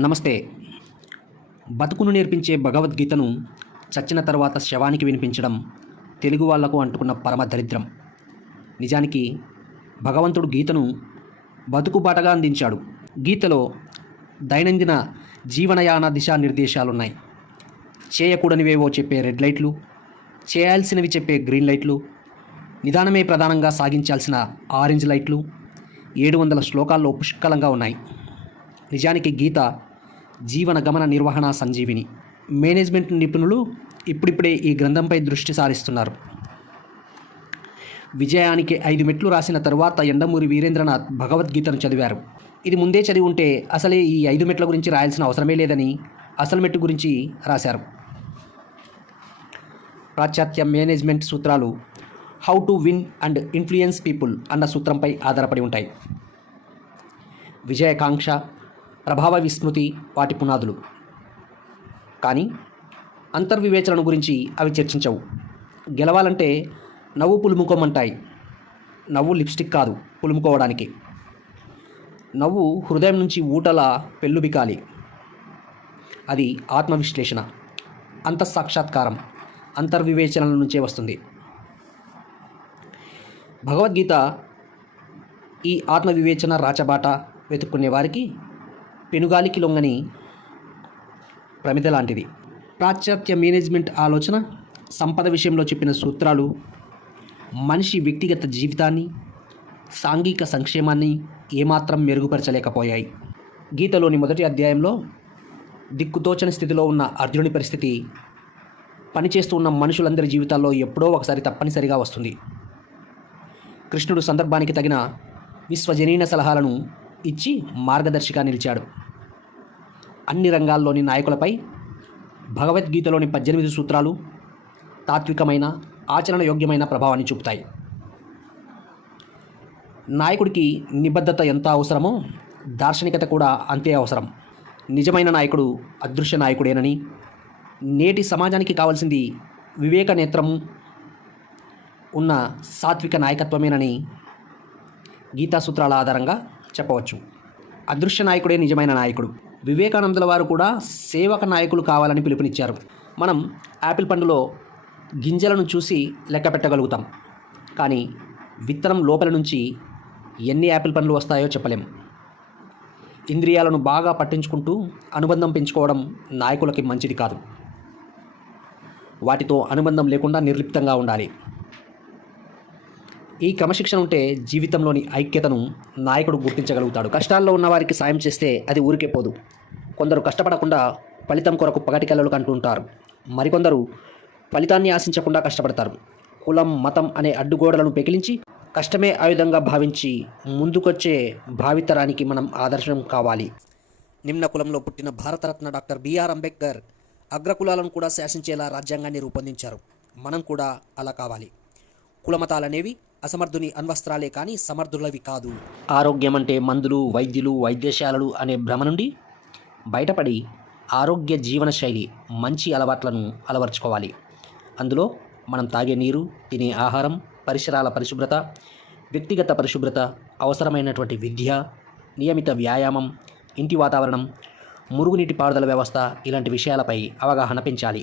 నమస్తే. బతుకును నేర్పించే భగవద్గీతను చచ్చిన తర్వాత శవానికి వినిపించడం తెలుగు వాళ్ళకు అంటుకున్న పరమ దరిద్రం. నిజానికి భగవంతుడు గీతను బతుకుబాటగా అందించాడు. గీతలో దైనందిన జీవనయాన దిశానిర్దేశాలున్నాయి. చేయకూడనివేవో చెప్పే రెడ్ లైట్లు చేయాల్సినవి చెప్పే గ్రీన్ లైట్లు నిదానమే ప్రధానంగా సాగించాల్సిన ఆరెంజ్ లైట్లు ఏడు వందల శ్లోకాల్లో పుష్కలంగా ఉన్నాయి. నిజానికి గీత జీవన గమన నిర్వహణ సంజీవిని. మేనేజ్మెంట్ నిపుణులు ఇప్పుడిప్పుడే ఈ గ్రంథంపై దృష్టి సారిస్తున్నారు. విజయానికి ఐదు మెట్లు రాసిన తరువాత ఎండమూరి వీరేంద్రనాథ్ భగవద్గీతను చదివారు. ఇది ముందే చదివి ఉంటే అసలే ఈ ఐదు మెట్ల గురించి రాయాల్సిన అవసరమే లేదని అసలు మెట్టు గురించి రాశారు. పాశ్చాత్య మేనేజ్మెంట్ సూత్రాలు how to win and influence people అన్న సూత్రంపై ఆధారపడి ఉంటాయి. విజయకాంక్ష ప్రభావ విస్మృతి వాటి పునాదులు. కానీ అంతర్వివేచనను గురించి అవి చర్చించవు. గెలవాలంటే నవ్వు పులుముకోమంటాయి. నవ్వు లిప్స్టిక్ కాదు పులుముకోవడానికి. నవ్వు హృదయం నుంచి ఊటలా పెళ్ళుబికాలి అది ఆత్మవిశ్లేషణ అంతఃసాక్షాత్కారం అంతర్వివేచనల నుంచే వస్తుంది. భగవద్గీత ఈ ఆత్మవివేచన రాచబాట వెతుక్కునే వారికి పెనుగాలికి లొంగని ప్రమిద లాంటిది. పాశ్చాత్య మేనేజ్మెంట్ ఆలోచన సంపద విషయంలో చెప్పిన సూత్రాలు మనిషి వ్యక్తిగత జీవితాన్ని సాంఘిక సంక్షేమాన్ని ఏమాత్రం మెరుగుపరచలేకపోయాయి. గీతలోని మొదటి అధ్యాయంలో దిక్కుతోచని స్థితిలో ఉన్న అర్జునుడి పరిస్థితి పనిచేస్తూ ఉన్న మనుషులందరి జీవితాల్లో ఎప్పుడో ఒకసారి తప్పనిసరిగా వస్తుంది. కృష్ణుడు సందర్భానికి తగిన విశ్వజనీన సలహాలను ఇచ్చి మార్గదర్శిగా నిలిచాడు. అన్ని రంగాల్లోని నాయకులపై భగవద్గీతలోని పద్దెనిమిది సూత్రాలు తాత్వికమైన ఆచరణ యోగ్యమైన ప్రభావాన్ని చూపుతాయి. నాయకుడికి నిబద్ధత ఎంత అవసరమో దార్శనికత కూడా అంతే అవసరం. నిజమైన నాయకుడు అదృశ్య నాయకుడేనని నేటి సమాజానికి కావాల్సింది వివేక నేత్రం ఉన్న సాత్విక నాయకత్వమేనని గీతా సూత్రాల ఆధారంగా చెప్పవచ్చు. అదృశ్య నాయకుడే నిజమైన నాయకుడు. వివేకానందుల వారు కూడా సేవక నాయకులు కావాలని పిలుపునిచ్చారు. మనం యాపిల్ పండులో గింజలను చూసి లెక్క పెట్టగలుగుతాం. కానీ విత్తనం లోపల నుంచి ఎన్ని యాపిల్ పండ్లు వస్తాయో చెప్పలేం. ఇంద్రియాలను బాగా పట్టించుకుంటూ అనుబంధం పెంచుకోవడం నాయకులకి మంచిది కాదు. వాటితో అనుబంధం లేకుండా నిర్లిప్తంగా ఉండాలి. ఈ క్రమశిక్షణ ఉంటే జీవితంలోని ఐక్యతను నాయకుడు గుర్తించగలుగుతాడు. కష్టాల్లో ఉన్న వారికి సాయం చేస్తే అది ఊరికే పోదు. కొందరు కష్టపడకుండా ఫలితం కొరకు పగటి కలలు కంటుంటారు. మరికొందరు ఫలితాన్ని ఆశించకుండా కష్టపడతారు. కులం మతం అనే అడ్డుగోడలను పెకిలించి కష్టమే ఆయుధంగా భావించి ముందుకొచ్చే భావితరానికి మనం ఆదర్శం కావాలి. నిమ్న కులంలో పుట్టిన Bharat Ratna doctor B R Ambedkar అగ్రకులాలను కూడా శాసించేలా రాజ్యాంగాన్ని రూపొందించారు. మనం కూడా అలా కావాలి. కులమతాలనేవి అసమర్థుని అన్వస్త్రాలే కానీ సమర్థులవి కాదు. ఆరోగ్యం అంటే మందులు వైద్యులు వైద్యశాలలు అనే భ్రమ నుండి బయటపడి ఆరోగ్య జీవన శైలి మంచి అలవాట్లను అలవర్చుకోవాలి. అందులో మనం తాగే నీరు తినే ఆహారం పరిసరాల పరిశుభ్రత వ్యక్తిగత పరిశుభ్రత అవసరమైనటువంటి విద్య నియమిత వ్యాయామం ఇంటి వాతావరణం మురుగునీటి పారుదల వ్యవస్థ ఇలాంటి విషయాలపై అవగాహన పెంచాలి.